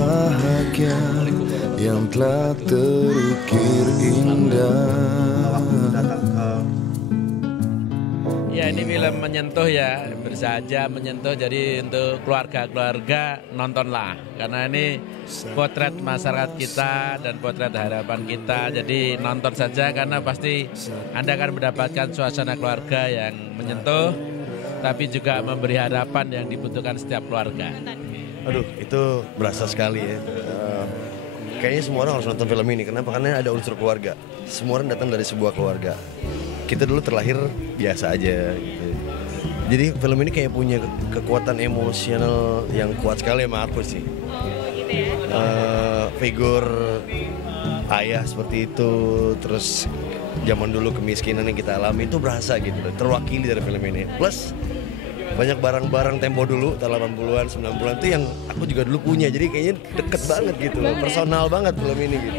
bahagia yang telah terukir indah. Ya, ini film menyentuh ya, bersahaja menyentuh, jadi untuk keluarga-keluarga nontonlah. Karena ini potret masyarakat kita dan potret harapan kita, jadi nonton saja karena pasti Anda akan mendapatkan suasana keluarga yang menyentuh, tapi juga memberi harapan yang dibutuhkan setiap keluarga. Aduh, itu berasa sekali ya. Kayaknya semua orang harus nonton film ini. Kenapa? Karena ada unsur keluarga. Semua orang datang dari sebuah keluarga. Kita dulu terlahir biasa aja gitu. Jadi film ini kayak punya kekuatan emosional yang kuat sekali sama aku sih. Gitu ya. Figur ayah seperti itu, terus zaman dulu kemiskinan yang kita alami itu berasa gitu, terwakili dari film ini. Plus banyak barang-barang tempo dulu tahun 80-an, 90-an itu yang aku juga dulu punya. Jadi kayaknya deket banget gitu loh, personal banget film ini gitu.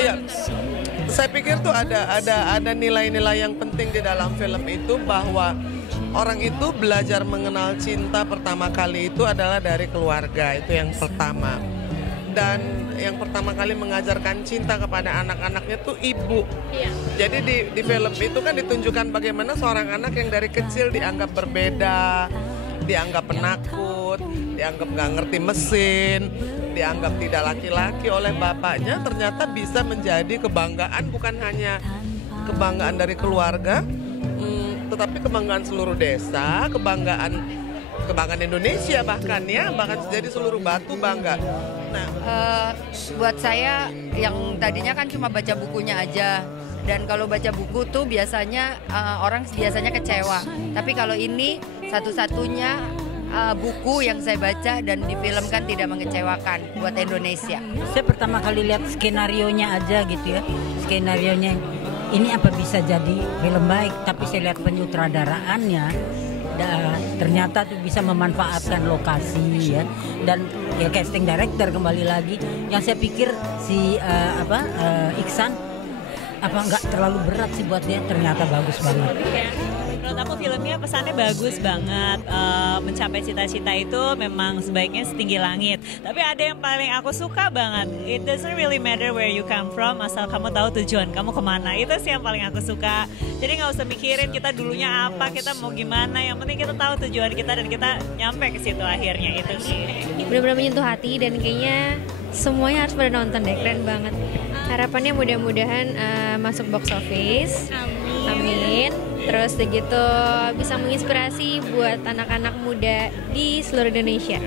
Iya. Saya pikir tuh ada nilai-nilai yang penting di dalam film itu, bahwa orang itu belajar mengenal cinta pertama kali itu adalah dari keluarga, itu yang pertama. Dan yang pertama kali mengajarkan cinta kepada anak-anaknya tuh ibu. Iya. Jadi di film itu kan ditunjukkan bagaimana seorang anak yang dari kecil dianggap berbeda, dianggap penakut, dianggap nggak ngerti mesin, dianggap tidak laki-laki oleh bapaknya, ternyata bisa menjadi kebanggaan, bukan hanya kebanggaan dari keluarga, tetapi kebanggaan seluruh desa, kebanggaan Indonesia bahkan jadi seluruh Batu bangga. Nah, buat saya yang tadinya kan cuma baca bukunya aja, dan kalau baca buku tuh biasanya orang biasanya kecewa. Tapi kalau ini satu-satunya buku yang saya baca dan difilmkan tidak mengecewakan buat Indonesia. Saya pertama kali lihat skenarionya aja gitu ya, skenarionya ini apa bisa jadi film baik, tapi saya lihat penyutradaraannya. Ternyata tuh bisa memanfaatkan lokasi ya, dan ya casting director kembali lagi yang saya pikir si Iksan apa nggak terlalu berat sih buat dia, ternyata bagus banget. Menurut aku filmnya pesannya bagus banget. Mencapai cita-cita itu memang sebaiknya setinggi langit. Tapi ada yang paling aku suka banget. It doesn't really matter where you come from, asal kamu tahu tujuan kamu kemana. Itu sih yang paling aku suka. Jadi nggak usah mikirin kita dulunya apa, kita mau gimana. Yang penting kita tahu tujuan kita dan kita nyampe ke situ akhirnya. Itu sih. Benar-benar menyentuh hati, dan kayaknya semuanya harus pada nonton deh, keren banget. Harapannya mudah-mudahan masuk box office. Amin. Terus begitu bisa menginspirasi buat anak-anak muda di seluruh Indonesia.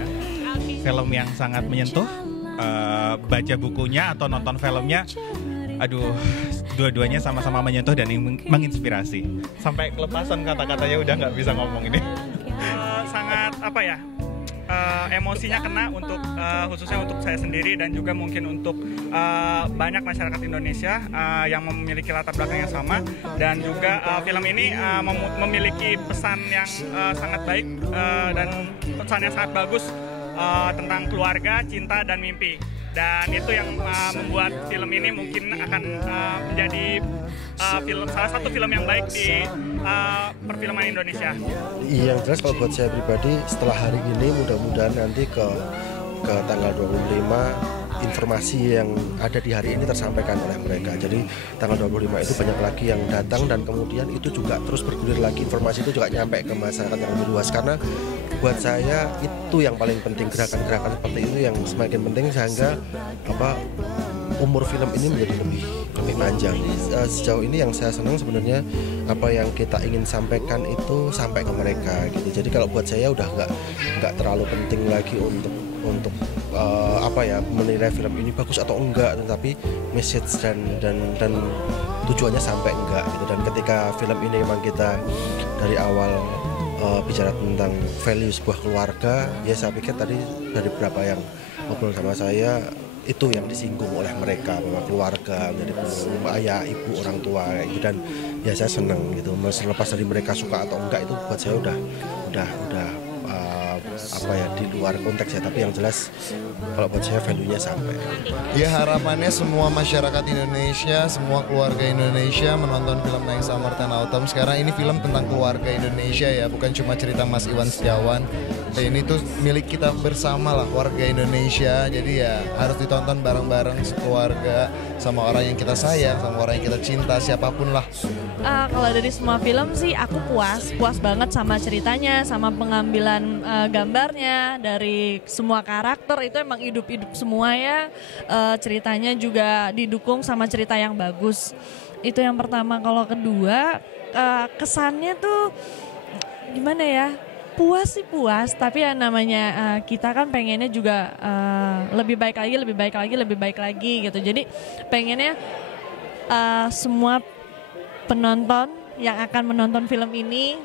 Film yang sangat menyentuh, baca bukunya atau nonton filmnya, aduh, dua-duanya sama-sama menyentuh dan menginspirasi. Sampai kelepasan kata-katanya udah nggak bisa ngomong ini. Sangat apa ya? Emosinya kena untuk khususnya untuk saya sendiri dan juga mungkin untuk banyak masyarakat Indonesia yang memiliki latar belakang yang sama, dan juga film ini memiliki pesan yang sangat baik dan pesan yang sangat bagus tentang keluarga, cinta, dan mimpi. Dan itu yang membuat film ini mungkin akan menjadi salah satu film yang baik di perfilman Indonesia. Yang jelas kalau buat saya pribadi, setelah hari ini mudah-mudahan nanti ke tanggal 25 informasi yang ada di hari ini tersampaikan oleh mereka. Jadi tanggal 25 itu banyak lagi yang datang, dan kemudian itu juga terus bergulir lagi, informasi itu juga nyampe ke masyarakat yang lebih luas. Karena buat saya itu yang paling penting, gerakan-gerakan seperti itu yang semakin penting, sehingga umur film ini menjadi lebih panjang. Sejauh ini yang saya senang sebenarnya apa yang kita ingin sampaikan itu sampai ke mereka gitu. Jadi kalau buat saya udah nggak terlalu penting lagi untuk menilai film ini bagus atau enggak, tetapi message dan tujuannya sampai enggak gitu. Dan ketika film ini memang kita dari awal bicara tentang value sebuah keluarga, ya saya pikir tadi dari beberapa yang ngobrol sama saya, itu yang disinggung oleh mereka, bahwa keluarga menjadi ayah, ibu, orang tua gitu. Dan ya saya senang gitu, selepas dari mereka suka atau enggak itu buat saya udah di luar konteks ya, tapi yang jelas kalau buat saya value-nya sampai. Ya, harapannya semua masyarakat Indonesia, semua keluarga Indonesia menonton film Naik Summer 10 Autumn. Sekarang ini film tentang keluarga Indonesia ya, bukan cuma cerita Mas Iwan Setiawan. ini tuh milik kita bersama lah, warga Indonesia. Jadi ya harus ditonton bareng-bareng sekeluarga, sama orang yang kita sayang, sama orang yang kita cinta, siapapun lah. Kalau dari semua film sih aku puas banget sama ceritanya, sama pengambilan gambarnya, dari semua karakter itu emang hidup-hidup semua ya. Ceritanya juga didukung sama cerita yang bagus. Itu yang pertama. Kalau kedua, kesannya tuh gimana ya? Puas sih puas, tapi ya namanya kita kan pengennya juga lebih baik lagi gitu. Jadi pengennya semua penonton yang akan menonton film ini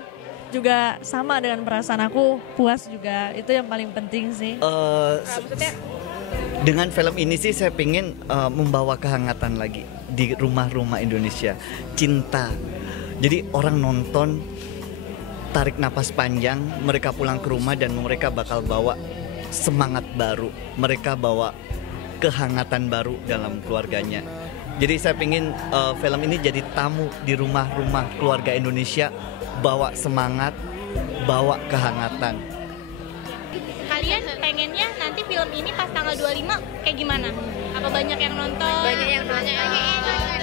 juga sama dengan perasaan aku, puas juga. Itu yang paling penting sih. Dengan film ini sih saya pengen membawa kehangatan lagi di rumah-rumah Indonesia, cinta. Jadi orang nonton tarik napas panjang, mereka pulang ke rumah dan mereka bakal bawa semangat baru, mereka bawa kehangatan baru dalam keluarganya. Jadi saya pengen film ini jadi tamu di rumah-rumah keluarga Indonesia, bawa semangat, bawa kehangatan. Kalian pengennya nanti film ini pas tanggal 25 kayak gimana? Apa banyak yang nonton? Banyak yang nonton.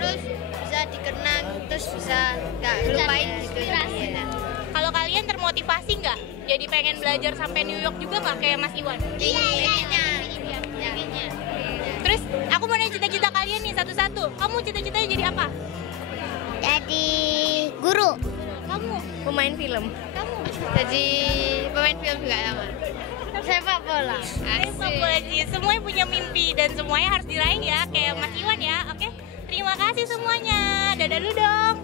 Terus bisa dikenang, terus bisa nggak lupain gitu ya. Kalau kalian termotivasi nggak? Jadi pengen belajar sampai New York juga nggak kayak Mas Iwan? Iya. Terus aku mau nanya cita-cita kalian nih satu-satu. Kamu cita-citanya jadi apa? Jadi guru. Kamu? Pemain film. Kamu? Jadi pemain film juga sama. Sepak bola. Sepak bola sih. Semuanya punya mimpi dan semuanya harus diraih ya kayak Mas Iwan ya. Oke? Terima kasih semuanya. Dadah dulu dong.